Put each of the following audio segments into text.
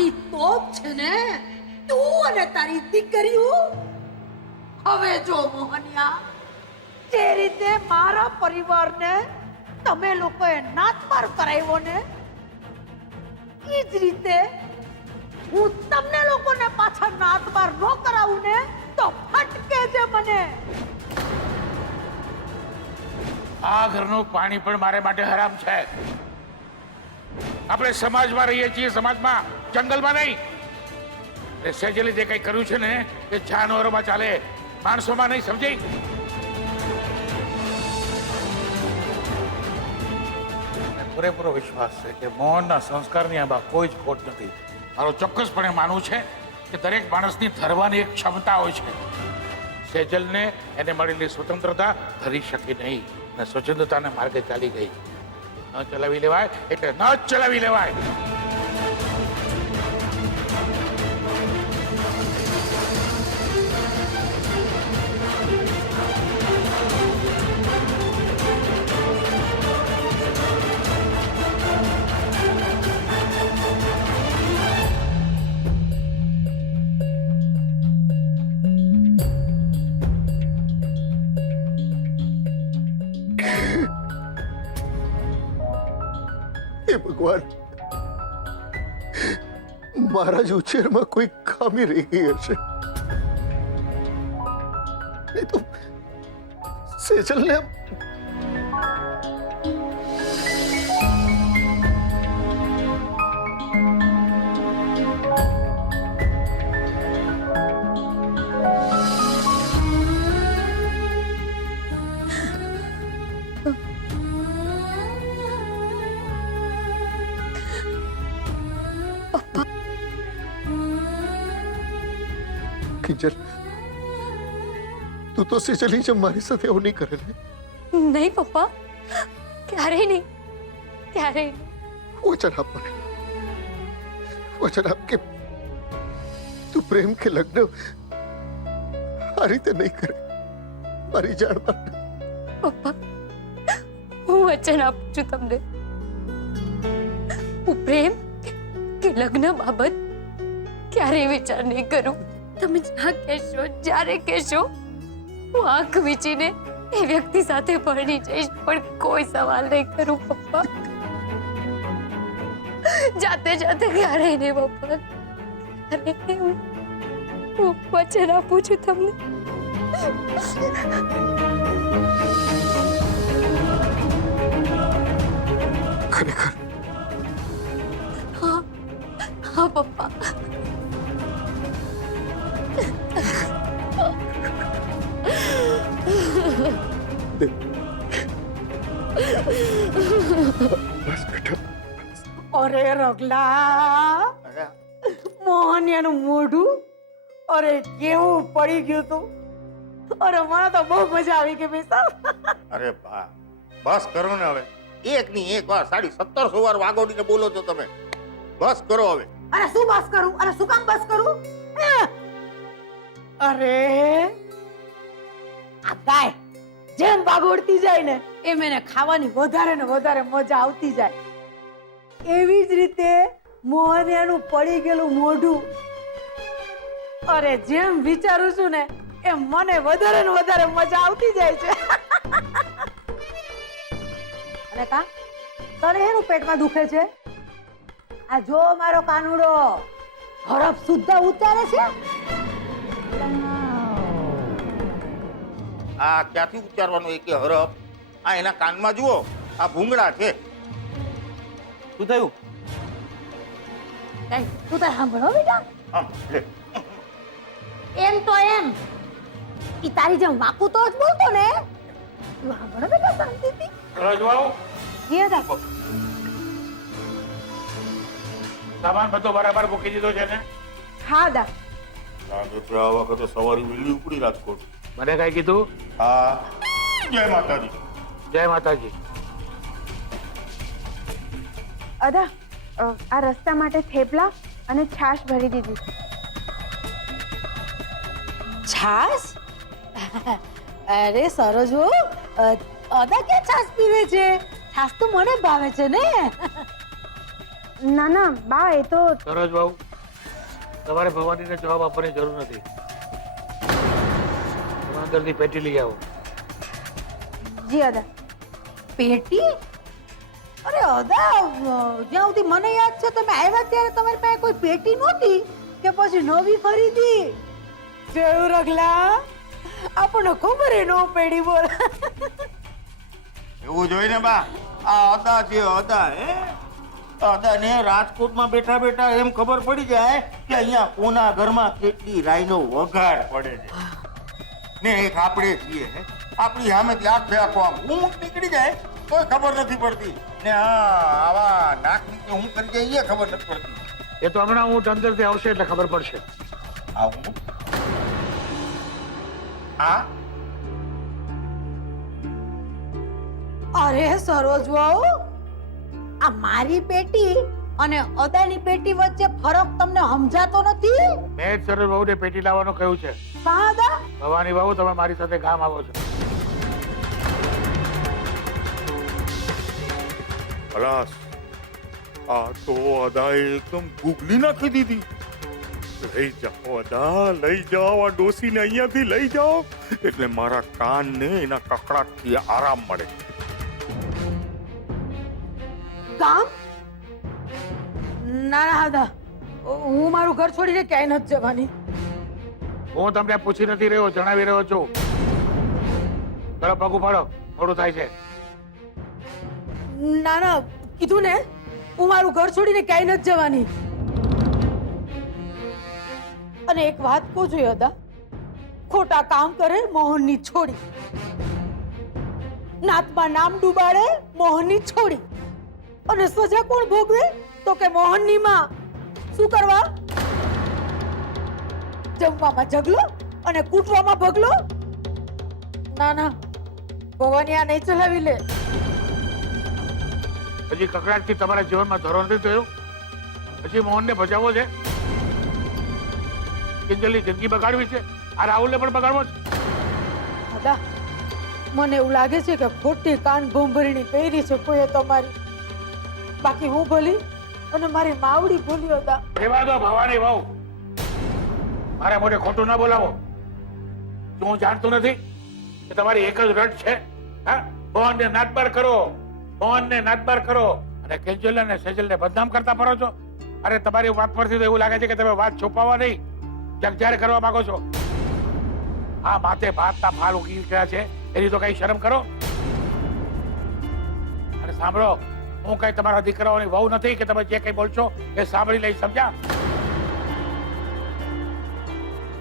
નાની તોપ છે ને તું અને તારી દીકરીઓ. હવે જો મોહનિયા, જે રીતે મારા પરિવારને તમે લોકોએ નાતબાર કરાવ્યો ને, એ જ રીતે હું તમને લોકોને પાછા નાતબાર ન કરાવું ને તો ફટકે છે મને. આ ઘરનું પાણી પણ મારે માટે હરામ છે. આપણે સમાજમાં રહીએ છીએ, સમાજમાં, જંગલમાં નહીં. સેજલે જે કંઈ કર્યું છે ને એ જાનવરોમાં ચાલે, માણસોમાં નહીં, સમજી? પૂરેપૂરો વિશ્વાસ છે કે મોહનના સંસ્કારની આમાં કોઈ જ ખોટ નથી. મારું ચોક્કસપણે માનવું છે કે દરેક માણસની ધરવાની એક ક્ષમતા હોય છે. સેજલને એને મળેલી સ્વતંત્રતા ધરી શકી નહીં અને સ્વચ્છંદતાના માર્ગે ચાલી ગઈ. ન ચલાવી લેવાય એટલે ન જ ચલાવી લેવાય. હે ભગવાન, મારા જ ઉછેરમાં કોઈ ખામી રહી ગઈ હશે, નહીં તો સેજલને કિંજલ, તું તો સેજલની જેમ મારી સાથે એવું નહીં કરે ને? નહીં પપ્પા, ક્યારેય નહીં, ક્યારેય નહીં. વચન આપ મને, વચન આપ કે તું પ્રેમ કે લગ્ન આ રીતે નહીં કરે, મારી જાણમાં. પપ્પા, હું વચન આપું છું તમને. હું પ્રેમ કે લગ્ન બાબત ક્યારેય વિચાર નહીં કરું. તમે જ્યાં કહેશો, જ્યારે કહેશો, હું આંખ વીચીને એ વ્યક્તિ સાથે પરણી જઈશ, પણ કોઈ સવાલ નહીં કરું પપ્પા. જાતે જાતે ક્યારેય નહીં પપ્પા, ક્યારેય નહીં. હું વચન આપું છું તમને. ખરેખર? હા, હા પપ્પા. બસ બેટા. અરે રગલા, મોહનિયાનું મોઢું અરે કેવું પડી ગયું તું. અરે મને તો બહુ મજા આવી ગઈ બેસા. અરે બા, બસ કરો ને હવે. એક ની એક વાર 1750 વાર વાગોડીને બોલો છો તમે. બસ કરો હવે. અરે શું બસ કરું? અરે શું કામ બસ કરું? અરે આ ગાય જેમ વાગોડતી જાય ને એમ એને ખાવાની વધારે ને વધારે મજા આવતી જાય. એવી જ રીતે મોહનિયાનું પડી ગયેલું મોઢું, અરે જેમ વિચારું છું ને એમ મને વધારે ને વધારે મજા આવતી જાય છે. અને કા તને એનું પેટમાં દુખે છે? આ જો મારો કાનુડો હરફ સુદ્ધા ઉતારે છે. આ ક્યાંથી ઉચ્ચારવાનું એક હરફ? આ એના કાનમાં જુઓ, આ ભૂંગળા છે. શું થયું? કઈ તું તાર સાંભળો બેટા. આમ લે. એમ તો એમ ઈ તારી જેમ વાકું તો જ બોલતો ને. તું સાંભળો બેટા શાંતિથી. રજવાઓ, જી દાદા. સામાન બધો બરાબર મૂકી દીધો છે ને? હા દા. લાગે છે આ વખતે સવારી વેલી ઉપડી રાજકોટ. મને કઈ કીધું? હા, જય માતાજી. જય માતાજી. અદા, આ રસ્તા માટે થેપલા અને છાશ ભરી દીધી. છાસ? અરે સરોજો, અદા કે છાસ પીવે છે? છાસ તો મને ભાવે છે ને. ના ના બા, એ તો સરોજ બાબુ, તમારે ભવાનીને જવાબ આપવાની જરૂર નથી. તમે અંદરથી પેટી લઈ આવો. જી અદા. પેટી? અરે અદા, જ્યાં સુધી મને યાદ છે તમે આવ્યા ત્યારે તમારી પાસે કોઈ પેટી નહોતી કે પછી નવી ખરીદી? જોયું રગલા, આપણને ખબર ન પડી. બોલ. એવું જોઈને બા આ અદા છે અદા હે અદાને રાજકોટમાં બેઠા બેઠા એમ ખબર પડી જાય કે અહીંયા કોના ઘરમાં કેટલી રાઈનો વઘાર પડે છે ને એક આપણે છીએ હે આપણી સામેથી આખે આખો આમ ઊંટ નીકળી જાય કોઈ ખબર નથી પડતી ને આવા નાક નીચે હું કરી જાય એ ખબર નથી પડતી. એ તો હમણાં ઊંટ અંદરથી આવશે એટલે ખબર પડશે. આવું આ અરે સરોજ વહુ, આ મારી પેટી અને અદાની પેટી વચ્ચે ફરક તમને સમજાતો નથી? મેં જ સરસ વહુને પેટી લાવવાનું કહ્યું છે. કાં અદા? ભવાની વહુ, તમે મારી સાથે ગામ આવો છો. ખલાસ આ તો અદાએ એકદમ ગુગલી નાખી દીધી. લઈ જાઓ અદા, લઈ જાઓ આ ડોસીને અહીંયાથી લઈ જાઓ એટલે મારા કાનને એના કકડાટથી આરામ મળે. કામ? ના ના અદા, હું મારું ઘર છોડીને ક્યાંય નથી જવાની. હું તમને પૂછી નથી રહ્યો, જણાવી રહ્યો છું. ચલો પગ ઉપાડો, મોડું થાય છે. ના ના, કીધું ને, હું મારું ઘર છોડીને ક્યાંય નથી જવાની. અને એક વાત કહું છું અદા, ખોટા કામ કરે મોહનની છોડી, નાતમાં નામ ડૂબાડે મોહનની છોડી, અને સજા કોણ ભોગવે? તો કે મોહનની માં. શું કરવા? જમવામાં ઝગલો અને કૂટવામાં ભગલો. ના ના, ભવાની આ નહીં ચલાવી લે. હજી કકડાટથી તમારા જીવનમાં ધરો નથી થયો? હજી મોહનને બચાવવો છે? કિંજલની જિંદગી બગાડવી છે? આ રાહુલને પણ બગાડવો છે? દાદા, મને એવું લાગે છે કે ખોટી કાન ભૂંભરણી પહેરી છે કોઈએ તમારી. બાકી હું ભલી અને મારી માવડી ભૂલી હતા. રેવા દો ભવાની વહુ, મારે મોઢે ખોટું ના બોલાવો. શું હું જાણતો નથી કે તમારી એક જ રટ છે? હા, મોહનને નાતબાર કરો, મોહનને નાતબાર કરો, અને કિંજલ અને સેજલને બદનામ કરતા ફરો છો. અરે તમારી વાત પરથી તો એવું લાગે છે કે તમે વાત છુપાવવા નહીં, જગજાહેર કરવા માંગો છો. આ માથે ભાતના ફાલ ઉગી ગયા છે, એની તો કઈ શરમ કરો. અને સાંભળો, હું કઈ તમારા દીકરાઓની વહુ નથી કે તમે જે કઈ બોલશો એ સાંભળી લઈ, સમજ્યા?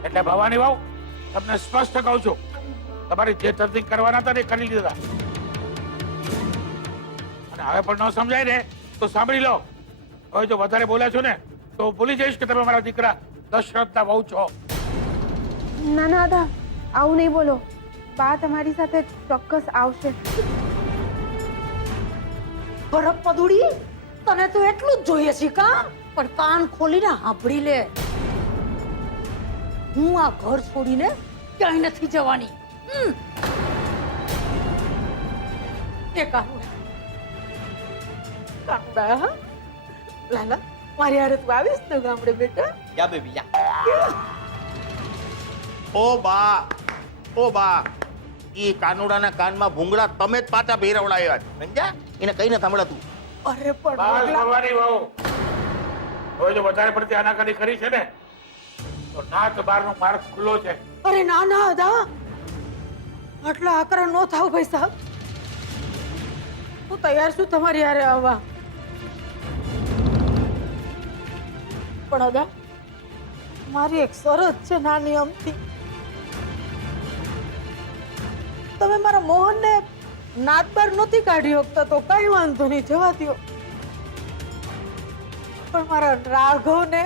એટલે ભવાની વહુ, તમને સ્પષ્ટ કહું છું, તમારી જે તરતી કરવાના હતા ને કરી લીધા. અને હવે પણ ન સમજાય ને તો સાંભળી લો. હવે જો વધારે બોલ્યા છો ને તો ભૂલી જઈશ કે તમે મારા દીકરા દશરથના વહુ છો. ના ના અદા, આવું નહીં બોલો. બા તમારી સાથે ચોક્કસ આવશે. બરફ પદુડી, તને તો એટલું જ જોઈએ છે કા? પણ કાન ખોલીને સાંભળી લે, હું આ ઘર છોડીને ક્યાંય નથી જવાની. એ કાનુડા, હા લાલા, મારી હારે તું આવીશ ને ગામડે બેટા? યા બેબી યા. ઓ બા, ઓ બા, ઈ કાનુડાના કાનમાં ભૂંગળા તમે જ પાછા ભેરવડાવ્યા છે, સમજ્યા? એને કઈ ન સાંભળાતું. અરે પણ બસ રગલા, ભવાની વહુ, હવે જો વધારે પડતી આનાકાની કરી છે ને તો નાક બારનો માર્ગ ખુલ્લો છે. અરે ના ના અદા, આટલા આકરા નો થાવ ભાઈ સાહેબ. હું તૈયાર છું તમારી હારે આવવા. પણ અદા, મારી એક શરત છે નાની અમથી. તમે મારા મોહનને નાતબાર નહોતી કાઢી શકતા તો કઈ વાંધો નહીં, જવા દ્યો. પણ મારા રાઘવને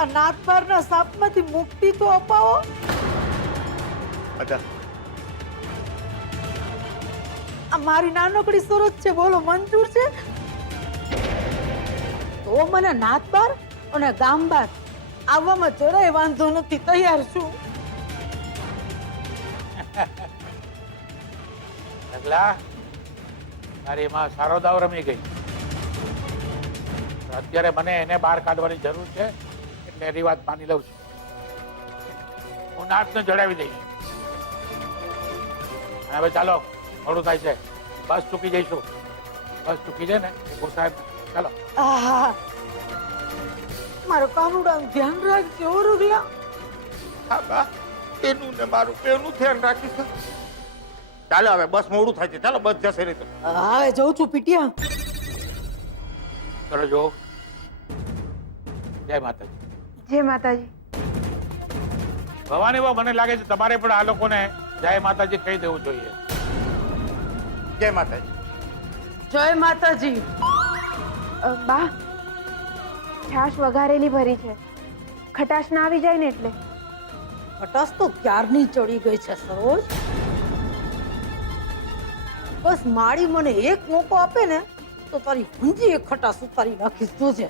આ નાતબારના સાપમાંથી મુક્તિ તો અપાવો. અદા, આ મારી નાનકડી શરત છે, બોલો મંજૂર છે? તો મને નાતબાર અને ગામબાર આવવામાં જરાય વાંધો નથી, તૈયાર છું. નગલા, તારી માં સારો દાવ રમી ગઈ. અત્યારે મને એને બહાર કાઢવાની જરૂર છે એટલે એની વાત માની લઉં છું. હું નાથને જણાવી દઈશ. અને હવે ચાલો, મોડું થાય છે. બસ ચૂકી જઈશું. બસ ચૂકી જાય ને એ પોસાય જ નહીં. ચાલો. આહા મારો કાનુડાનું ધ્યાન રાખજો રૂગલા. હા બા, એનું ને મારું બેનું ધ્યાન રાખીશું. ચાલો હવે બસ મોડું થાય છે. ચાલો બસ જશે નહીં તો. હવે જઉં છું પીટિયા. ચલો જો. જય માતાજી. જય માતાજી. ભવાની બા, મને લાગે છે તમારે પણ આ લોકોને જય માતાજી કહી દેવું જોઈએ. જય માતાજી. જય માતાજી. બા છાશ વઘારેલી ભરી છે, ખટાશ ના આવી જાય ને એટલે. ખટાસ તો ક્યારની ચડી ગઈ છે સરોજ. બસ માળી મને એક મોકો આપે ને તો તારી હુંજી એક ખટાસ ઉતારી નાખીશ જોજે.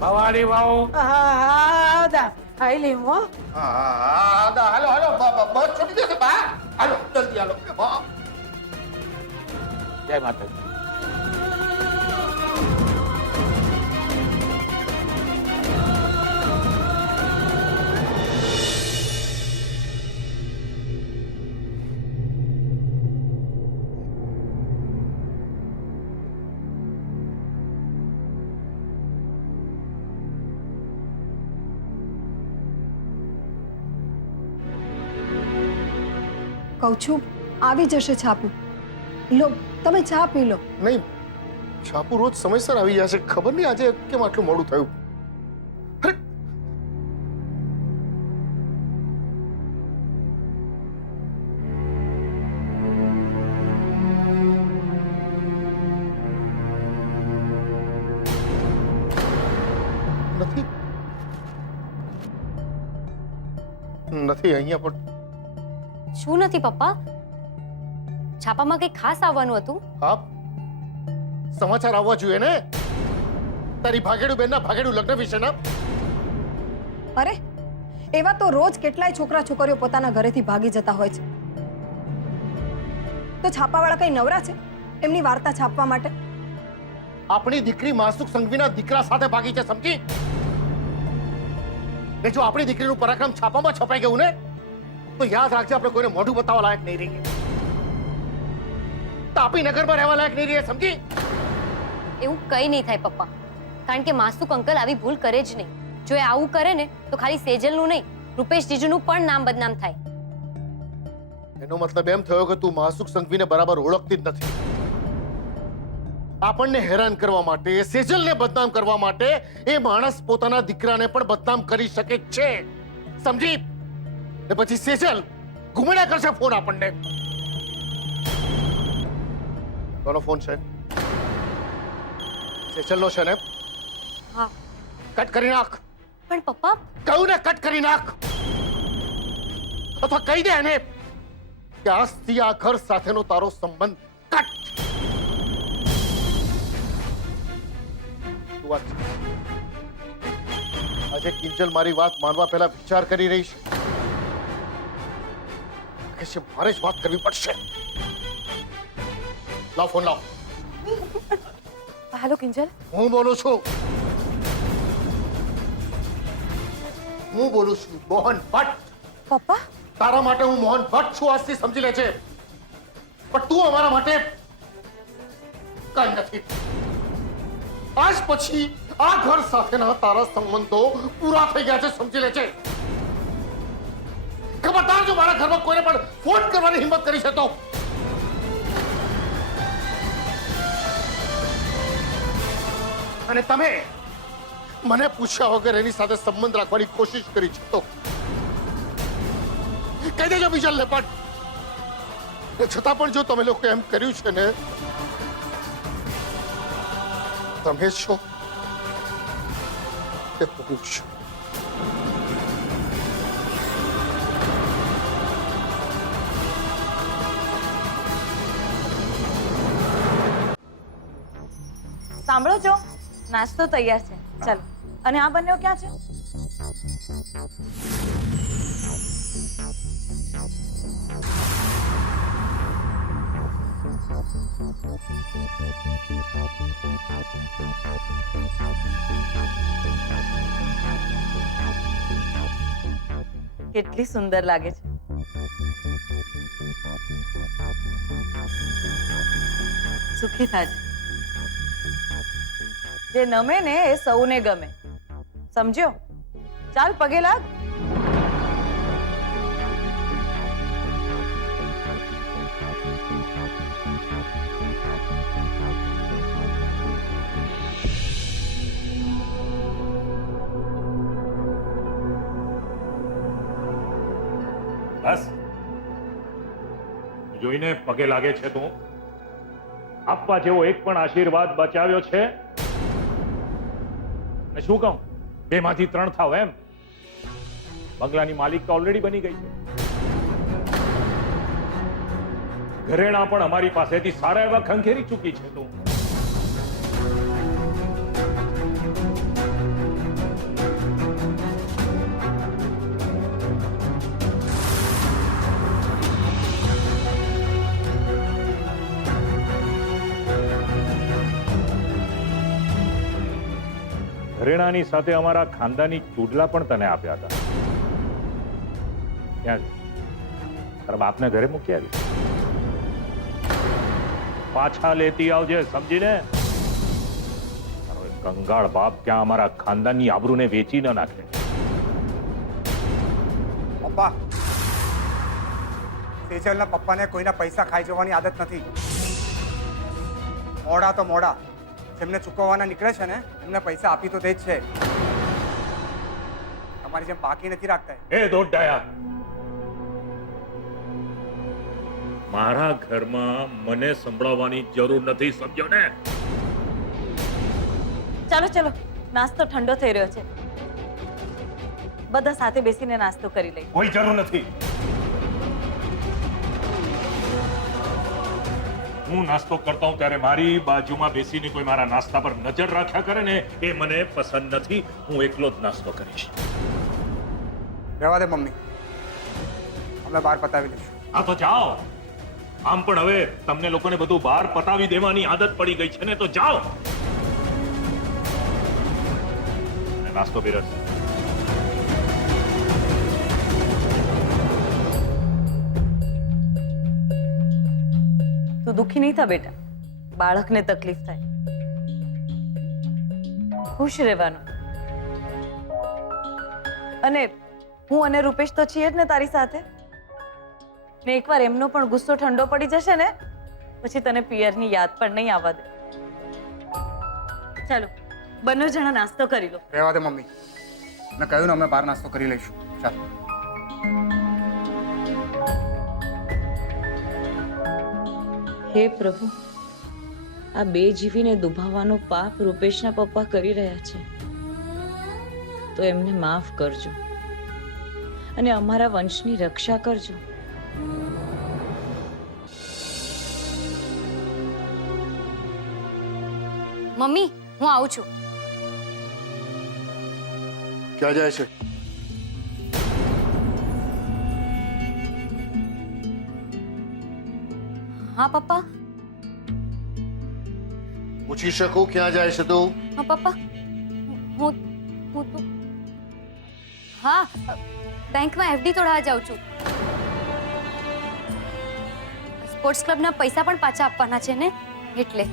ભવાની બાઉ, હા દા ખાઈ લે હો. હા દા, હાલો હાલો બસ છૂટી જશે બા. હાલો જલ્દી હાલો. જય માતાજી. કહું છું આવી જશે છાપુ. લો તમે ચા પી લો. નહીં, છાપુ રોજ સમયસર આવી જશે. ખબર નહીં આજે કેમ આટલું મોડું થયું. અરે, નથી નથી અહીંયા પણ. શું નથી પપ્પા? છાપામાં કંઈ ખાસ આવવાનું હતું? હા, સમાચાર આવવા જોઈએ ને તારી ભાગેડુ બેનના ભાગેડુ લગ્ન વિશેના. અરે એવા તો રોજ કેટલાય છોકરા છોકરીઓ પોતાના ઘરેથી ભાગી જતા હોય છે. તો છાપાવાળા કઈ નવરા છે એમની વાર્તા છાપવા માટે? આપણી દીકરી માસુક સંઘવીના દીકરા સાથે ભાગી છે, સમજી? ને જો આપણી દીકરીનું પરાક્રમ છાપામાં છપાઈ ગયું ને તો યાદ રાખજે, આપણે કોઈને મોઢું બતાવવા લાયક નહીં રહીએ. તાપી નગરમાં રહેવા લાયક નહીં રહીએ, સમજી? એવું કંઈ નહીં થાય પપ્પા, કારણ કે માસુક અંકલ આવી ભૂલ કરે જ નહીં. જો એ આવું કરે ને તો ખાલી સેજલનું નહીં, રૂપેશ જીજુનું પણ નામ બદનામ થાય. એનો મતલબ એમ થયો કે તું માસુક સંઘવીને બરાબર ઓળખતી જ નથી. આપણને હેરાન કરવા માટે, સેજલને બદનામ કરવા માટે એ માણસ પોતાના દીકરાને પણ બદનામ કરી શકે છે, સમજી? ને પછી સેજલ ઘુમડા કરશે ફોન આપણને. કોનો ફોન છે? સેજલનો છે ને? હા. કટ કરી નાખ. પણ પપ્પા, કહું ને કટ કરી નાખ. અથવા કહી દે એને કે આજથી આ ઘર સાથેનો તારો સંબંધ કટ. આજે કિંજલ મારી વાત માનવા પહેલા વિચાર કરી રહી છે કે મારે જ વાત કરવી પડશે. લાવ ફોન લાવ. હાલો કિંજલ. હું બોલું છું. હું બોલું છું મોહન ભટ્ટ. પપ્પા તારા માટે હું મોહન ભટ્ટ છું, આજથી સમજી લે છે. પણ તું અમારા માટે કઈ નથી. આજ પછી આ ઘર સાથેના તારા સંબંધો પૂરા થઈ ગયા છે, સમજી લે છે. ખબરદાર જો મારા ઘરમાં કોઈને પણ ફોન કરવાની હિંમત કરી છે તો. અને તમે મને પૂછ્યા વગર એની સાથે સંબંધ રાખવાની કોશિશ કરી છે તો કહી દેજો બીજલને પણ. છતાં પણ જો તમે લોકો એમ કર્યું છે ને, તમે છો કે હું છું? સાંભળો છો, નાસ્તો તૈયાર છે, ચાલો. અને આ બંને ક્યાં છે? કેટલી સુંદર લાગે છે. સુખી થાજ. જે નમે ને એ સૌને ગમે, સમજ્યો? ચાલ પગે લાગ. બસ જોઈને પગે લાગે છે તું? આપવા જેવો એક પણ આશીર્વાદ બચાવ્યો છે? અને શું કહું, 2 માંથી 3 થાવ એમ? બંગલાની માલિક તો ઓલરેડી બની ગઈ છે. ઘરેણા પણ અમારી પાસેથી સારા એવા ખંખેરી ચૂકી છે તું. ઘરેણાની સાથે અમારા ખાનદાની ચૂડલા પણ તને આપ્યા હતા. ક્યાં છે? તારા બાપને ઘરે મૂકી આવી. પાછા લેતી આવજે, સમજીને? તારો એ કંગાળ બાપ ક્યાં અમારા ખાનદાનની આબરૂને વેચી ન નાખે. પપ્પા, સેજલના પપ્પાને કોઈના પૈસા ખાઈ જવાની આદત નથી. મોડા તો મોડા જેમને ચૂકવવાના નીકળે છે ને એમને પૈસા આપી તો દે જ છે. તમારી જેમ બાકી નથી રાખતા. એ દોડડાયા, મારા ઘરમાં મને સંભળાવવાની જરૂર નથી, સમજો ને? ચાલો ચલો, નાસ્તો ઠંડો થઈ રહ્યો છે, બધા સાથે બેસીને નાસ્તો કરી લઈએ. કોઈ જરૂર નથી. હું નાસ્તો કરતા હું ત્યારે મારી બાજુમાં બેસીને કોઈ મારા નાસ્તા પર નજર રાખ્યા કરે ને એ મને પસંદ નથી. હું એકલો જ નાસ્તો કરીશ. રહેવા દે મમ્મી, અમે બહાર પતાવી લઈશું. હા તો જાઓ. આમ પણ હવે તમને લોકોને બધું બહાર પતાવી દેવાની આદત પડી ગઈ છે ને, તો જાઓ. અને નાસ્તો પીરસ. તું દુઃખી નહીં થા બેટા, બાળકને તકલીફ થાય. ખુશ રહેવાનું. અને હું અને રૂપેશ તો છીએ જ ને તારી સાથે. ને એકવાર એમનો પણ ગુસ્સો ઠંડો પડી જશે ને પછી તને પિયરની યાદ પણ નહીં આવવા દે. ચાલો બંને જણા નાસ્તો કરી લો. રહેવા દે મમ્મી, મેં કહ્યું ને અમે બહાર નાસ્તો કરી લઈશું. ચાલ. હે પ્રભુ, આ બે જીવીને દુભાવવાનો પાપ રૂપેશના પપ્પા કરી રહ્યા છે, તો એમને માફ કરજો અને અમારા વંશની રક્ષા કરજો. મમ્મી, હું આવું છું. ક્યાં જાય છે? હા પપ્પા. પૂછી શકું ક્યાં જાય છે તું? હા પપ્પા, હું હું તો હા બેંકમાં એફડી તોડવા જાઉં છું. સ્પોર્ટ્સ ક્લબના પૈસા પણ પાછા આપવાના છે ને, એટલે.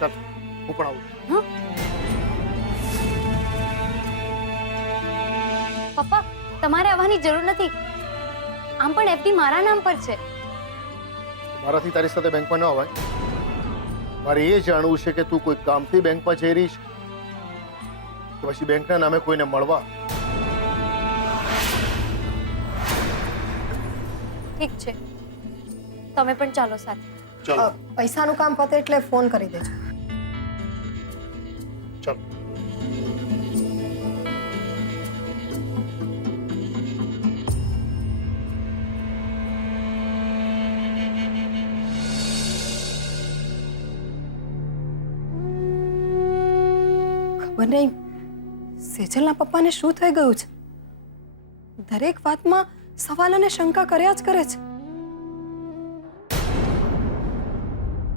ચાલ, હું પણ આવું. હા પપ્પા, તમારે આવવાની જરૂર નથી. આમ પણ એફડી મારા નામ પર છે. મારાથી તારી સાથે બેંકમાં ન અવાય. મારે એ જાણવું છે કે તું કોઈ કામથી બેંકમાં જઈ રહી છે કે પછી બેંકના નામે કોઈને મળવા? ઠીક છે, તમે પણ ચાલો સાથે. ચાલો. પૈસાનું કામ પતે એટલે ફોન કરી દેજો. ચાલ. ખબર નહીં સેજલના પપ્પાને શું થઈ ગયું છે. દરેક વાતમાં સવાલ અને શંકા કર્યા જ કરે છે.